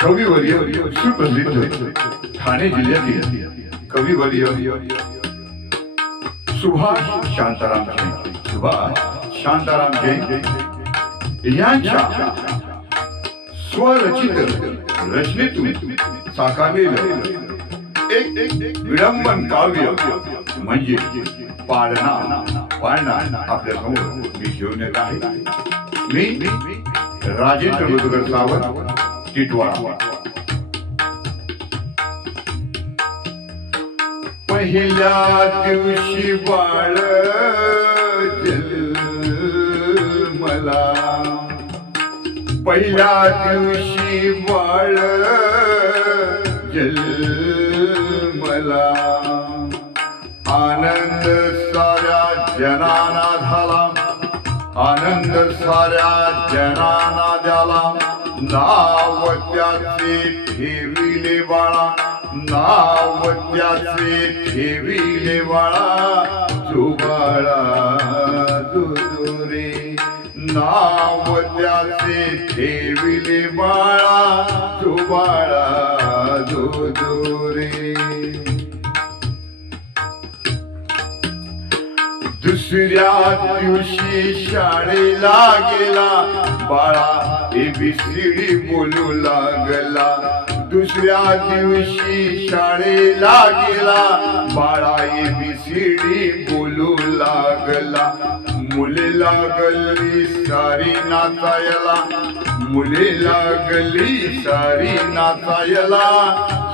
कविवर्य सुप्रसिद्ध ठाणे जिल्ह्यातील कविवर्य सुभाष शांताराम जैन यांच्या स्वरचित रचनेतून साकारलेलं एक विडंबन काव्य म्हणजे पाळणा आपल्या समोर मी घेऊन येत आहे. मी राजेंद्र मधुकर सावंत टिटवाळा. पहिल्या दिवशी बाळ जन्मला, पहिल्या दिवशी बाळ जन्मला, आनंद साऱ्या जनाना झाला, आनंद साऱ्या जनाना झाला. नाव त्याचे ठेविले बाळा, नाव त्याचे ठेविले बाळा, जो बाळा जो रे. नाव त्याचे ठेविले बाळा, जो बाळा जो रे. दुसऱ्या दिवशी शाळेला गेला बाळा, एबीसीडी बोलू लागला. दुसऱ्या दिवशी शाळेला गेला बाळा, एबीसीडी बोलू लागला. मुले लागली सारी नाचायला, मुले लागली सारी नाचायला,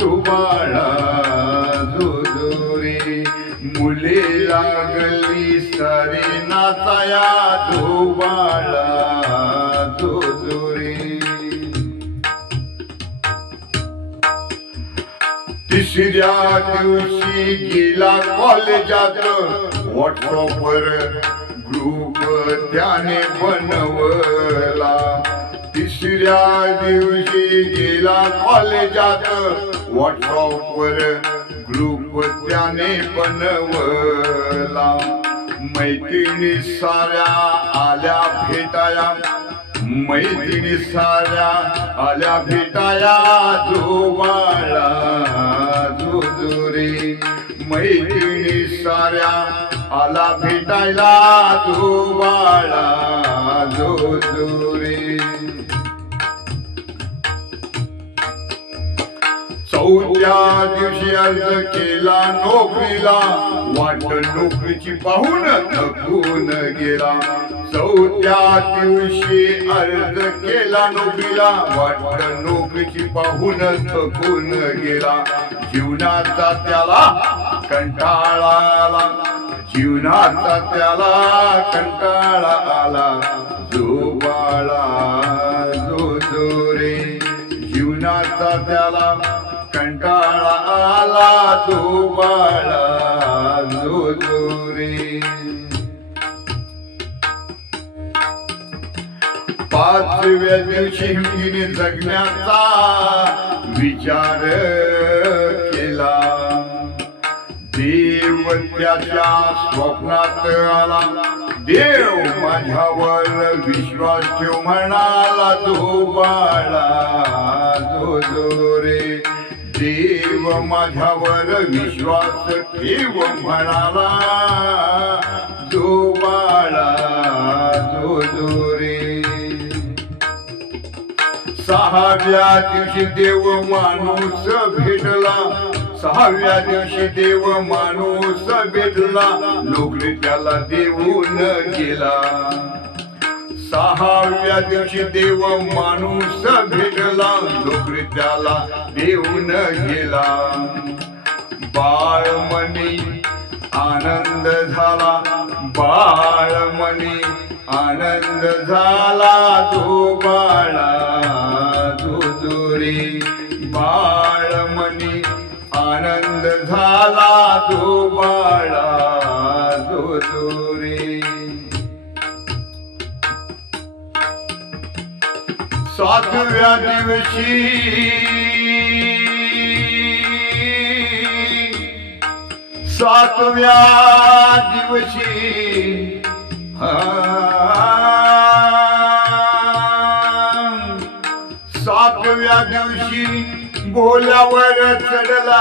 जो बाळा जो रे. मुले लागली सारी नाचाया, जो बाळा जो रे. तिसऱ्या दिवशी गेला कॉलेजात, व्हॉट्सअपवर ग्रुप त्याने बनवला. तिसऱ्या दिवशी गेला कॉलेजात, व्हॉट्सअपवर ग्रुप त्याने बनवला. मैत्रिणी साऱ्या आल्या भेटाया, मैत्रिणी साऱ्या आल्या भेटाया, जो बाळा जो रे. मैत्रिणी साऱ्या आला भेटायला, जो बाळा जो रे. चौथ्या दिवशी अर्ज केला नोकरीला, वाट नोकरीची पाहून थकून गेला. चौथ्या दिवशी अर्ज केला नोकरीला, वाट नोकरीची पाहून थकून गेला. जीवनाचा त्याला कंटाळा आला, जीवनाचा त्याला कंटाळा आला, जो बाळा जो रे. जीवनाचा त्याला कंटाळा आला, जो बाळा जो रे. पाचव्या दिवशी हिमतीने जगण्याचा विचार केला. देव त्याच्या स्वप्नात आला, देव माझ्यावर विश्वास ठेव म्हणाला, जो बाळा जो रे. देव माझ्यावर विश्वास ठेव म्हणाला, जो बाळा जो रे. सहाव्या दिवशी देव माणूस भेटला, सहाव्या दिवशी देव माणूस भेटला, नोकरी त्याला देऊन गेला. सहाव्या दिवशी देव माणूस भेटला, नोकरी त्याला देऊन गेला. बाळमणी आनंद झाला, बाळमणी आनंद झाला, जो बाळा जो रे. बाळमणी आनंद झाला, जो बाळा जो रे. सातव्या दिवशी सातव्या दिवशी सातव्या दिवशी बोलावर चढला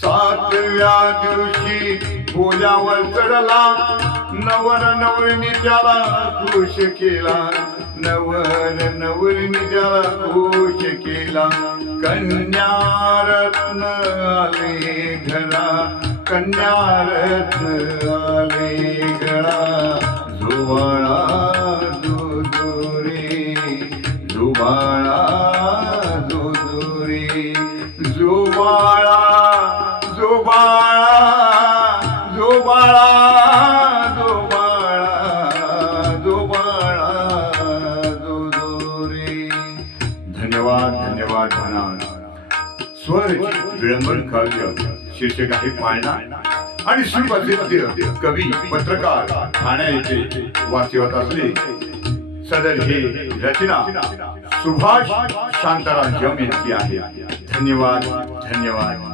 सातव्या दिवशी बोलावर चढला नवर नवरीने त्याला खुश केला नवर नवरीने त्याला खुश केला कन्यारत्न आले घरा कन्यारत्न आले घरा जुबाळा दुदुरी जुबाळा दुदुरी जुबाळा जुबाळा जुबाळा जुबाळा दुदुरी. धन्यवाद धन्यवाद धन्यवाद. स्वर विडंबन काव्य शीर्षक आहे पाळणा आणि सुप्रसिद्ध कवी पत्रकार ठाणे येथे वासी होत असले सदर हे रचना सुभाष शांताराम जम यांची आहे. धन्यवाद धन्यवाद.